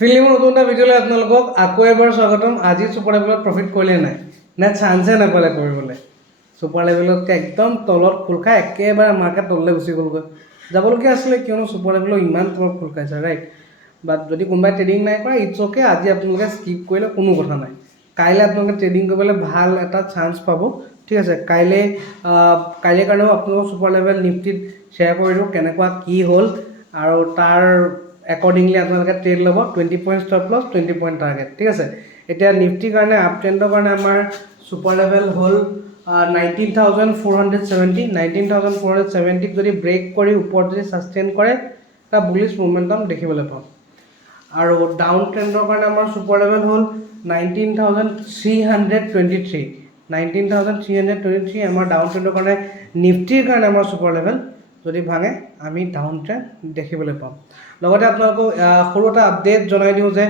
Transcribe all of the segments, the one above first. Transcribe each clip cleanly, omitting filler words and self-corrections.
ফিল্মৰ নতুন এটা ভিডিঅ'লৈ আপোনালোকক আকৌ এবাৰ স্বাগতম। আজি ছুপাৰ লেভেলত প্ৰফিট কৰিলে নাই নে চান্সে নাপালে কৰিবলৈ। ছুপাৰ লেভেলতকৈ একদম তলত খোল খাই একেবাৰে মাৰ্কেট তললৈ গুচি গ'লগৈ। যাবলগীয়া আছিলে কিয়নো ছুপাৰ লেভেলত ইমান তলত খোল খাইছে ৰাইট। বাট যদি কোনোবাই ট্ৰেডিং নাই কৰা ইটছ অ'কে, আজি আপোনালোকে স্কিপ কৰিলে কোনো কথা নাই। কাইলৈ আপোনালোকে ট্ৰেডিং কৰিবলৈ ভাল এটা চান্স পাব, ঠিক আছে। কাইলৈ কাৰণেও আপোনালোকক ছুপাৰ লেভেল নিফটিত শ্বেয়াৰ কৰি দিওঁ কেনেকুৱা কি হ'ল আৰু তাৰ একৰ্ডিংলি আপোনালোকে ট্ৰেড ল'ব। 20 point stop loss, 20 point target, ঠিক আছে। এতিয়া নিফটিৰ কাৰণে আপ ট্ৰেণ্ডৰ কাৰণে আমাৰ ছুপাৰ লেভেল হ'ল 19,470। 19,470ক যদি ব্ৰেক কৰি ওপৰত যদি ছাষ্টেইন কৰে এটা বুলিছ মুভমেণ্টাম দেখিবলৈ পাম। আৰু ডাউন ট্ৰেণ্ডৰ কাৰণে আমাৰ ছুপাৰ লেভেল হ'ল 19,323। 19,323 আমাৰ ডাউন ট্ৰেণ্ডৰ কাৰণে নিফটিৰ কাৰণে আমাৰ ছুপাৰ লেভেল যদি ভাঙে আমি ডাউন ট্ৰেণ্ড দেখিবলৈ পাম। লগতে আপোনালোকক সৰু এটা আপডেট জনাই দিওঁ যে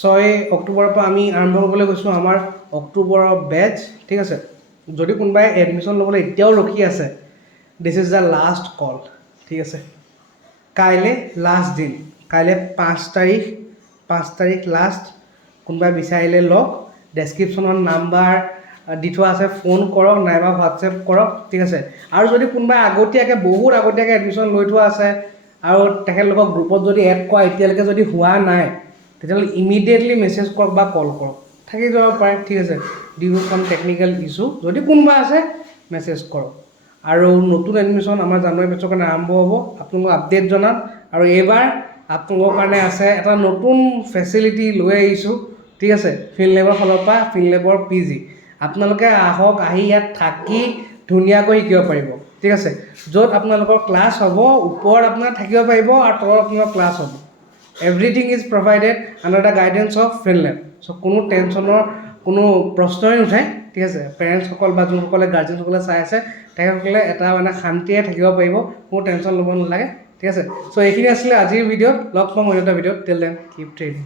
6 অক্টোবৰৰ পৰা আমি আৰম্ভ কৰিবলৈ গৈছোঁ আমাৰ অক্টোবৰৰ বেটছ, ঠিক আছে। যদি কোনোবাই এডমিশ্যন ল'বলৈ এতিয়াও ৰখি আছে, দিছ ইজ দ্য লাষ্ট কল, ঠিক আছে। কাইলৈ লাষ্ট দিন, কাইলৈ 5 তাৰিখ লাষ্ট। কোনোবাই বিচাৰিলে লওক, ডেছক্ৰিপশ্যনত নাম্বাৰ দি থোৱা আছে, ফোন কৰক নাইবা হোৱাটছএপ কৰক, ঠিক আছে। আৰু যদি কোনোবাই বহুত আগতীয়াকৈ এডমিশ্যন লৈ থোৱা আছে আৰু তেখেতলোকক গ্ৰুপত যদি এড কৰা এতিয়ালৈকে যদি হোৱা নাই, তেতিয়াহ'লে ইমিডিয়েটলি মেছেজ কৰক বা কল কৰক, থাকি যাব পাৰে, ঠিক আছে। Due to some technical issue যদি কোনোবা আছে মেছেজ কৰক। আৰু নতুন এডমিশ্যন আমাৰ জানুৱাৰী বেটছৰ কাৰণে আৰম্ভ হ'ব, আপোনালোকক আপডেট জনাম। আৰু এইবাৰ আপোনালোকৰ কাৰণে আছে এটা নতুন ফেচিলিটি লৈ আহিছোঁ, ঠিক আছে। FinLABৰ ফালৰ পৰা FinLABৰ PG আপোনালোকে আহক, আহি ইয়াত থাকি ধুনীয়াকৈ শিকিব পাৰিব, ঠিক আছে। য'ত আপোনালোকৰ ক্লাছ হ'ব, ওপৰত আপোনাৰ থাকিব পাৰিব আৰু তলত আপোনালোকৰ ক্লাছ হ'ব। Everything is provided under the guidance of FinLAB। চ' কোনো টেনশ্যনৰ কোনো প্ৰশ্নই নুঠে, ঠিক আছে। পেৰেণ্টছসকল বা যোনসকলে গাৰ্জেনসকলে চাই আছে তেখেতসকলে এটা শান্তিৰে থাকিব পাৰিব, কোনো টেনশ্যন ল'ব নালাগে, ঠিক আছে। চ' এইখিনি আছিলে আজিৰ ভিডিঅ'ত। লগ পাম অন্য এটা ভিডিঅ'ত। Till then keep trading.